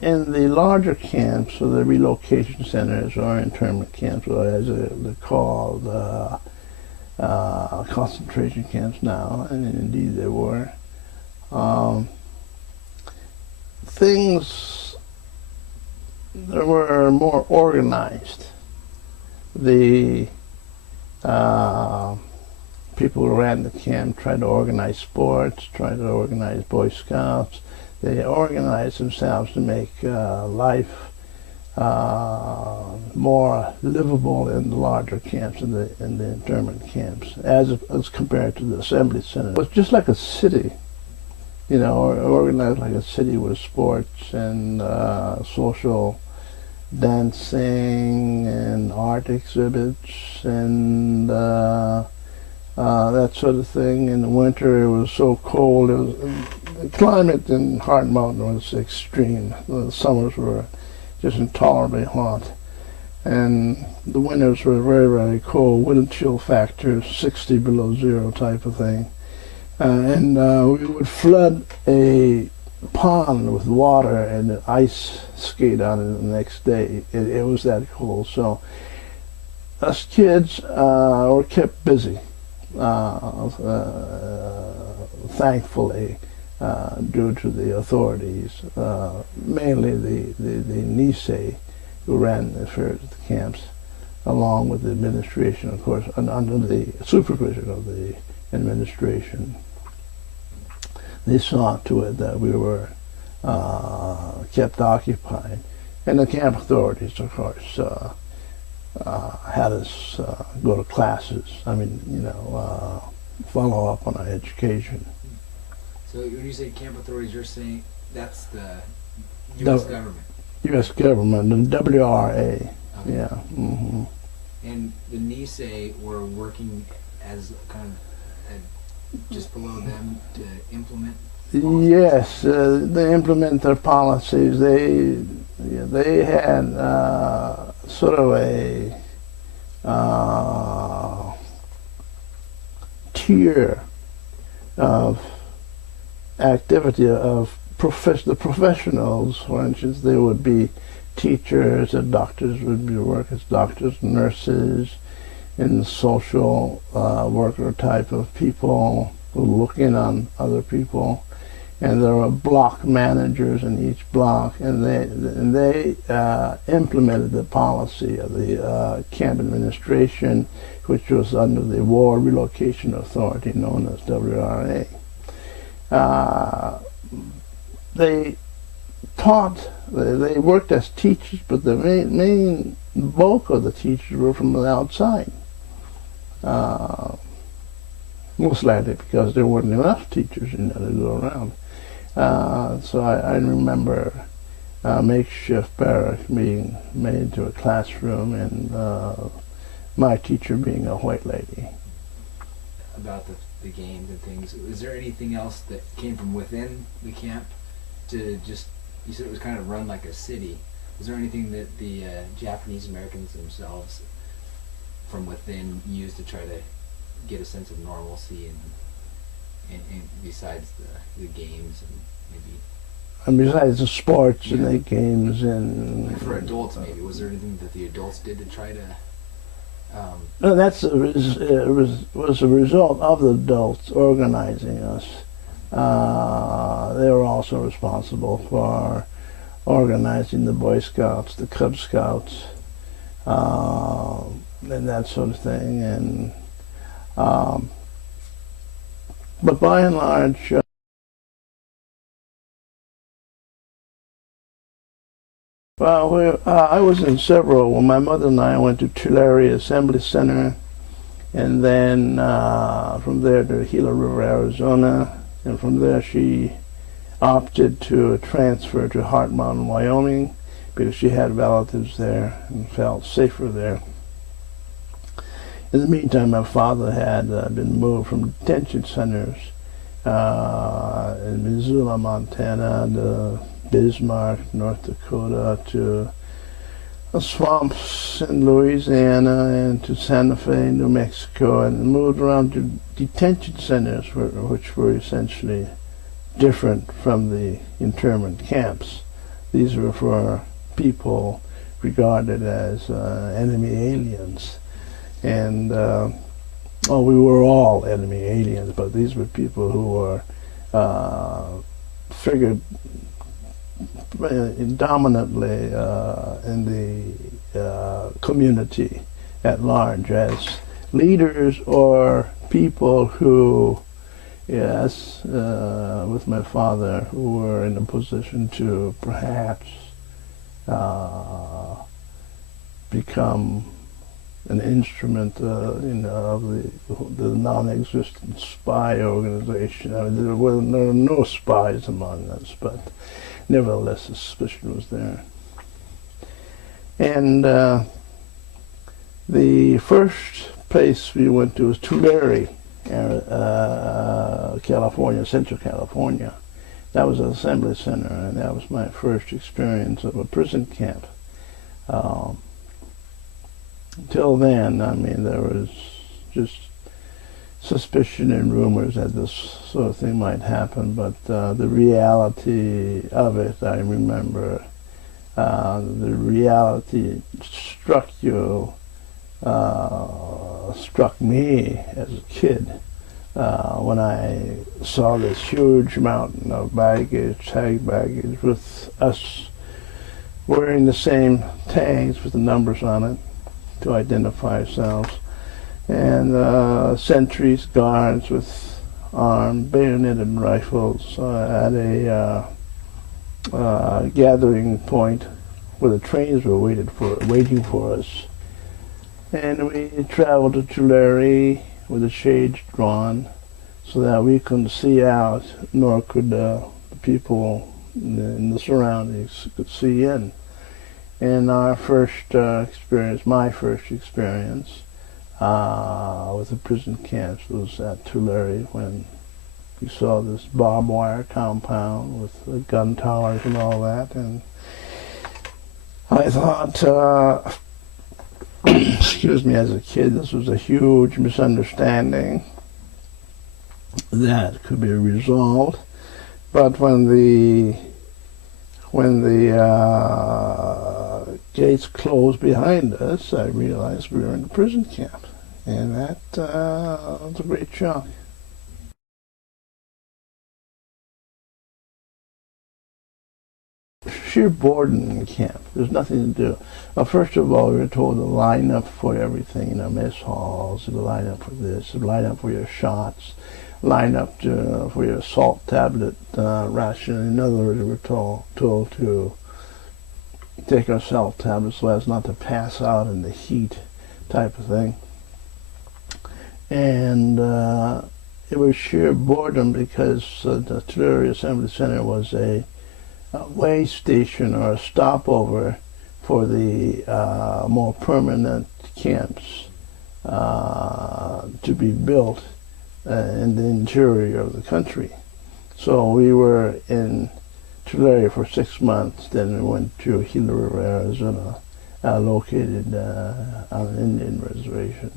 in the larger camps, or the relocation centers, or internment camps, or as they're called, concentration camps now, and indeed they were, things that were more organized. The people who ran the camp tried to organize sports, tried to organize Boy Scouts. They organized themselves to make life more livable in the larger camps, in the internment camps, as compared to the assembly center. It was just like a city, you know, organized like a city with sports and social dancing and art exhibits and that sort of thing. In the winter, it was so cold. The climate in Hart Mountain was extreme. The summers were just intolerably hot, and the winters were very, very cold. Wind chill factors 60 below zero type of thing, and we would flood a pond with water and ice skate on it the next day. It was that cold. So us kids were kept busy, thankfully, due to the authorities, mainly the Nisei, who ran the affairs of the camps, along with the administration, of course, and under the supervision of the administration. They saw to it that we were kept occupied. And the camp authorities, of course, had us go to classes. I mean, you know, follow up on our education. So when you say camp authorities, you're saying that's the U.S. government? U.S. government, and WRA, okay. Yeah. Mm-hmm. And the Nisei were working as kind of just below them to implement policies? Yes, they implement their policies. They had sort of a tier of activity of the professionals. For instance, there would be teachers, and doctors would be work as doctors, nurses, and social worker type of people who look in on other people. And there were block managers in each block, and they implemented the policy of the camp administration, which was under the War Relocation Authority, known as WRA. They taught, they worked as teachers, but the main bulk of the teachers were from the outside. Most likely because there weren't enough teachers, you know, to go around. So I remember makeshift barracks being made into a classroom, and my teacher being a white lady. About the games and things, is there anything else that came from within the camp to just, you said it was kind of run like a city. Was there anything that the Japanese Americans themselves from within used to try to get a sense of normalcy and besides the games and maybe? And besides the sports and the games and... Like for adults maybe, was there anything that the adults did to try to... No, was a result of the adults organizing us. They were also responsible for organizing the Boy Scouts, the Cub Scouts, and that sort of thing. And but by and large, well, I was in several. Well, my mother and I went to Tulare Assembly Center, and then from there to Gila River, Arizona, and from there she opted to transfer to Hart Mountain, Wyoming, because she had relatives there and felt safer there. In the meantime, my father had been moved from detention centers in Missoula, Montana, to Bismarck, North Dakota, to swamps in Louisiana, and to Santa Fe, New Mexico, and moved around to detention centers, which were essentially different from the internment camps. These were for people regarded as enemy aliens. And, we were all enemy aliens, but these were people who were figured dominantly in the community at large as leaders or people who, yes, with my father, who were in a position to perhaps become an instrument, of the non-existent spy organization. I mean, there were no spies among us, but nevertheless, the suspicion was there. And the first place we went to was Tulare, California, Central California. That was an assembly center, and that was my first experience of a prison camp. Until then, I mean, there was just suspicion and rumors that this sort of thing might happen, but the reality of it, I remember, the reality struck me as a kid when I saw this huge mountain of baggage, tag baggage, with us wearing the same tags with the numbers on it to identify ourselves, and sentries, guards with armed, bayoneted rifles at a gathering point where the trains were waiting for us. And we traveled to Tulare with the shades drawn so that we couldn't see out, nor could the people in the surroundings could see in. And our first experience, my first experience with the prison camps was at Tulare, when we saw this barbed wire compound with the gun towers and all that. And I thought, excuse me, as a kid, this was a huge misunderstanding that could be resolved. But when the gates closed behind us, I realized we were in a prison camp, and that was a great shock. Sheer boredom in camp. There's nothing to do. First of all, we were told to line up for everything, mess halls, to line up for this, to line up for your shots, line up for your salt tablet ration. In other words, we were told to take our salt tablets so as not to pass out in the heat, type of thing. And it was sheer boredom because the Tulare Assembly Center was a way station or a stopover for the more permanent camps to be built in the interior of the country. So we were in Tulare for 6 months, then we went to Gila River, Arizona, located on an Indian reservation.